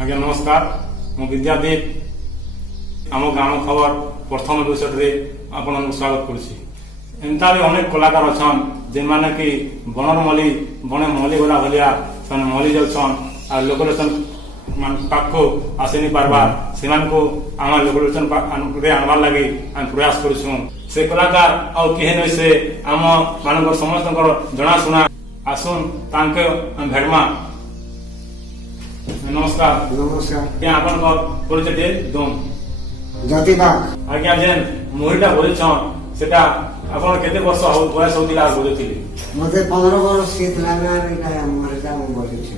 ଆଜ୍ଞା ନମସ୍କାର, ମୁଁ ବିଦ୍ୟାଦୀପ ଆମ ଗ୍ରାମ ଖବର ପ୍ରଥମ ଏପିସୋଡରେ ଆପଣଙ୍କୁ ସ୍ୱାଗତ କରୁଛି। ଏନ୍ତା ବି ଅନେକ କଳାକାର ଅଛନ୍ ଯେମାନେ କି ବଣର ମଲି ବଣେ ମଲି ଗଲା ଭଳିଆ ସେମାନେ ମଲି ଯାଉଛନ୍ ଆଉ ଲୋକଲୋଚନ ପାଖକୁ ଆସିନି ପାରବାର ସେମାନଙ୍କୁ ଆମ ଲୋକଲୋଚନ ଆଣବାର ଲାଗି ଆମେ ପ୍ରୟାସ କରୁଛୁ। ସେ କଳାକାର ଆଉ କେହି ନୁହେଁ, ସେ ଆମ ମାନଙ୍କର ସମସ୍ତଙ୍କର ଜଣାଶୁଣା। ଆସୁନ୍ ତାଙ୍କ ଭେଡ଼ମା। ନମସ୍କାର। ନମସ୍କାର। ଆଜ୍ଞା ଆପଣଙ୍କ ପରିଚୟ ଟିକେ ଦଉନ୍। ଜ୍ୟୋତିବା। ଆଜ୍ଞା ଯେନ୍ ମୁହିଟା ବୋଲିଛନ୍ ସେଟା ଆପଣ କେତେ ବର୍ଷ ବୟସ ହଉଥିଲା ବୋଲୁଥିଲେ? ମତେ 15 ବର୍ଷ ହେଇଥିଲା ନା ଏଇଟା ମରିଟା ମୁଁ ବୋଲୁଛି।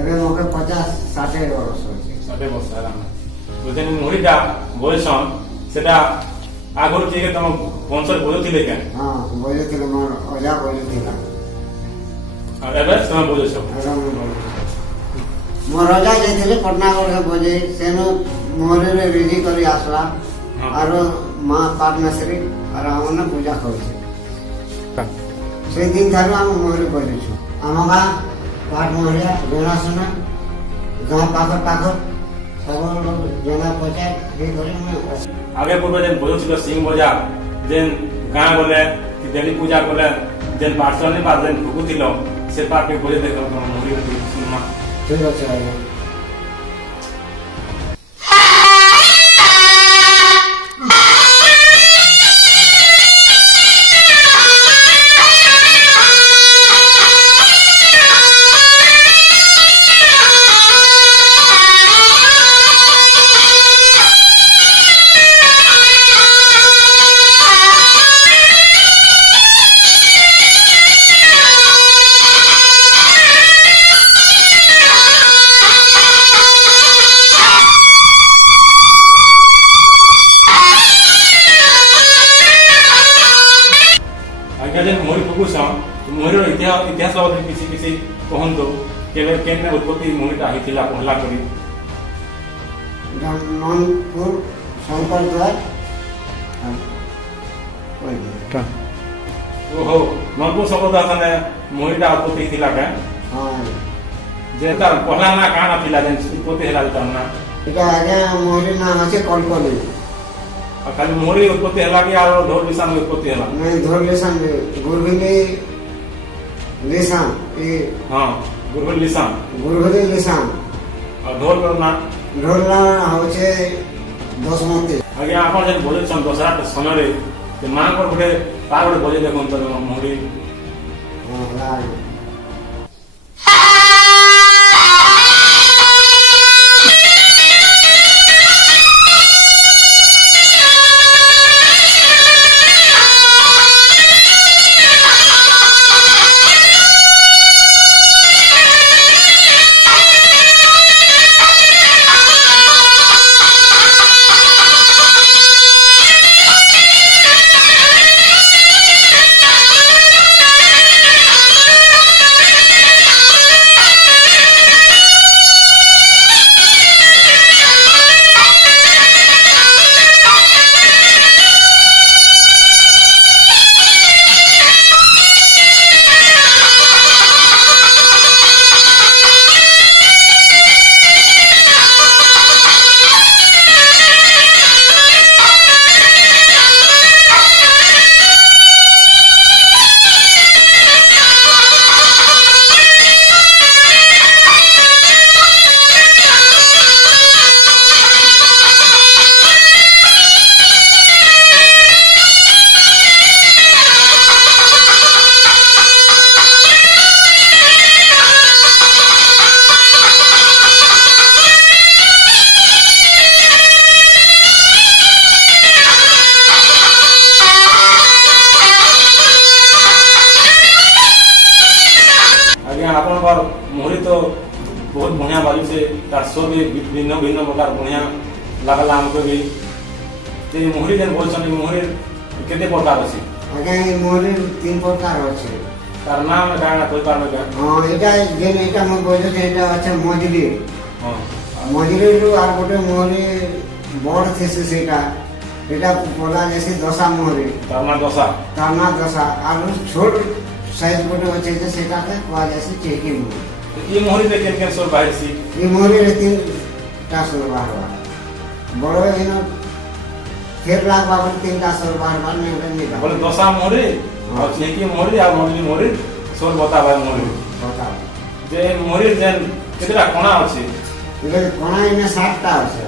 ଏବେ ମତେ 50-60 ବର୍ଷ ଅଛି। 60 ବର୍ଷ ହେଲା ନା। ଯେନ୍ ମୁହିଟା ବୋଲିଛନ୍ ସେଟା ଆଗରୁ କିଏ ତମ ବଂଶରେ ବୋଲୁଥିଲେ କେନ୍? ହଁ ବୋଲୁଥିଲେ, ମୋର ଅଜା ବୋଲୁଥିଲା। ଆଉ ଏବେ ତମେ ବୋଲୁଛ? ମୋର ଅଜା ଯାଇଥିଲେ ପଟନାଗଡ଼ ବୋଲେ ସେନୁ ମୋହରରେ ରିଜି କରି ଆସିଲା ଆରୁ ମା ପାଟନାଶ୍ରୀ ଆର ଆମନେ ପୂଜା କରୁଛେ। ସେଇ ଦିନ ଠାରୁ ଆମେ ମୋହରେ ବୋଲୁଛୁ। ଆମ ଗାଁ ପାଟ ମୋହରିଆ ଜଣାଶୁଣା ଗାଁ ପାଖ ସବୁ ଲୋକ ଜଣା ପଚାର ଇଏ କରି ଆଗେ ପୂର୍ବେ ଯେନ୍ ବୋଲୁଥିଲ ସିଂ ବଜା ଯେନ୍ ଗାଁ ଗଲେ କି ଦେବୀ ପୂଜା କଲେ ଯେନ୍ ପାଠଶାଳୀ ବା ଯେନ୍ ଭୁଗୁଥିଲ ସେ ପାଠ ବୋଲେ ଦେଖ ମୁହି ଶୁଣମା। ଠିକ ଅଛି ଆଜ୍ଞା। ମୁହିର ଇତିହାସ ବାବଦରେ କିଛି କିଛି କହନ୍ତୁ। କେବେ କେନେ ଉତ୍ପତ୍ତି ମୁହିଟା ହେଇଥିଲା ପହଲା କରି? ନନ୍ଦପୁର ଶଙ୍କର ଦ୍ୱାର। ଓହୋ, ନନ୍ଦପୁର ଶଙ୍କର ଦ୍ୱାର ମୁହିଟା ଉତ୍ପତ୍ତି ହେଇଥିଲା କେଁ? ଯେ ତାର ପହଲା ନା କାଣା ଥିଲା ଯେନ୍ ଉତ୍ପତ୍ତି ହେଲା ତାର ନା? এটা আগে মোহরি নাম আছে কলকলি। ଆଉ ଖାଲି ମୁହୁରି ଉତ୍ପତ୍ତି ହେଲା କି ଆଉ ଢୋଲ ନିଶାନ ଉତ୍ପତ୍ତି ହେଲା? नहीं धोर लिसान गुरगुली लिसान ये ହଁ ଗୁରୁଲ ନିଶାନ गुरगुली लिसान ଆଉ ଢୋଲ ନା? ढोलना होचे दशमती। ଆଜ୍ଞା ଆପଣ ଯେନ୍ ବୋଲୁଛନ୍ ଦଶହରା ସମୟରେ ସେ ମାଙ୍କର ଗୋଟେ ତାର ଗୋଟେ ବୋଲି ଦେଖନ୍ତୁ ମୁହୁରି। ଆପଣଙ୍କର ମୁହୁରି ତ ବହୁତ ବଢ଼ିଆ ବାଜୁଛେ, ତାର ସ୍ୱର ବି ଭିନ୍ନ ଭିନ୍ନ ପ୍ରକାର ବଢ଼ିଆ ଲାଗଲା ଆମକୁ ବି। ଯେ ମୁହୁରି ଯେନ୍ ବୋଲଛନ୍ ମୁହୁରି କେତେ ପ୍ରକାର ଅଛି? ଆଜ୍ଞା ଏ ମୋହରି 3 ପ୍ରକାର ଅଛି। ତାର ନାମ କାଣା କହିପାରବେ କେଁ? ହଁ এটা যেন এটা মই বলছি এটা আছে মজলি। ହଁ মজলিରୁ আর গোটে মোহরি বড় থেসে সেটা এটা বলা যাচ্ছে দশা মোহরি। তার না দশা। তার না দশা আর ছোট সাইজ গোটে আছে যে সেটাকে কোয়া যাচ্ছে চেকি মোহরি। ये मोहरी केन केन सोर बाहरसी ये मोहरी रे 3टा सुर बाहरवा बड़ो एनो फेर लागबा बोले 3टा सुर बाहरवा नहीं बोले दोसा मोहरी और चेकी मोहरी आ मोहरी मोहरी सोर बताबा मोहरी बताओ जे मोहरी जेन केतरा कोना अछि इले कोना इने 7टा আছে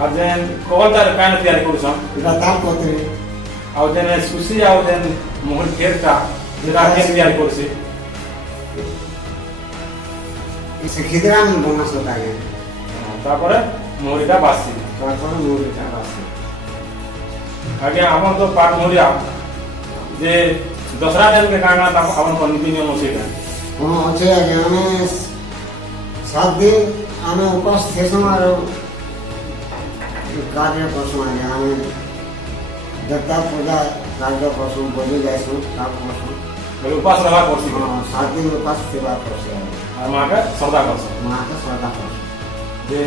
আর যেন কলটার কানে তৈরি করছন এটা তাল পত্রে আর যেন সুসি আর যেন মোহর ফেরটা যেটা কেন তৈরি করছে সে খিদরাম বনাস তাকে তারপরে মোহরিটা বাসি তারপরে মুড়িটা আছে আগে আমার তো পাট মোহরিয়া যে দশরা দিনকে কানা তা আমার কোন নীতি নিয়ম আছে এটা আছে আগে আমি 7 দিন আমি উপাস থেছম আর कार्य करसुँ आगे हामी देवता पूजा कार्य करसुँ बोली जाइसुँ काम करसुँ बोले उपास रहा करसी 7 दिन उपास सेवा करसुँ আর মাকে শ্রদ্ধা করছে माके श्रद्धा करसुँ যে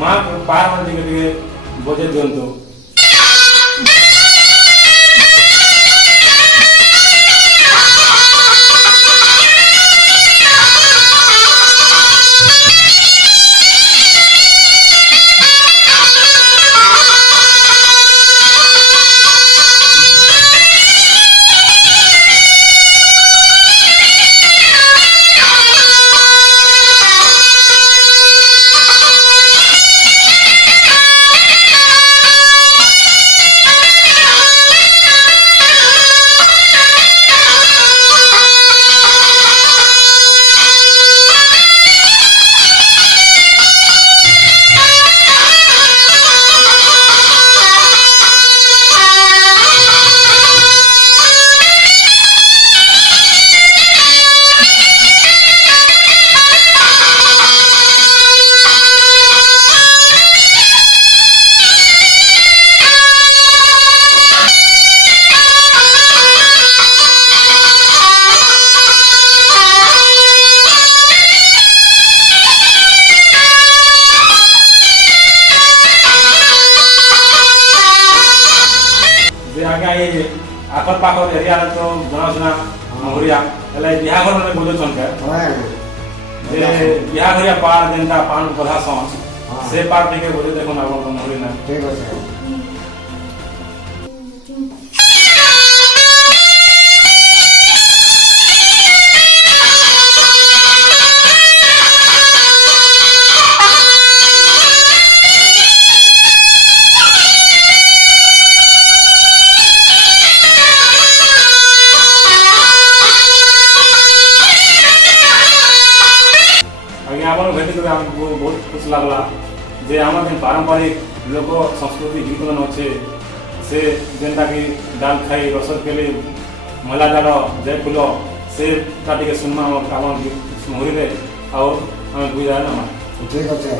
মা পার মানে দিকে দিকে বোঝে দিয়ন্তু आखर पाखर एरिया तो जनाशुना मोहरिया एला बिहाघर में बोलछन के जे बिहाघरिया पार जेनता पान बधा सन से पार टिके बोले देखो ना अपन मोहरी ना ठीक আছে আমার ভেটে করে আমাকে বহুত খুশি লাগলা যে আমার যে পারম্পরিক লোক সংস্কৃতি গীত মান আছে সে যেটা কি ডাল খাই রসদ পেলে মহিলা ডাল জয় ফুল সেটা টিকে শুনমা আমার মোহরিরে আর আমি বুঝা না ঠিক আছে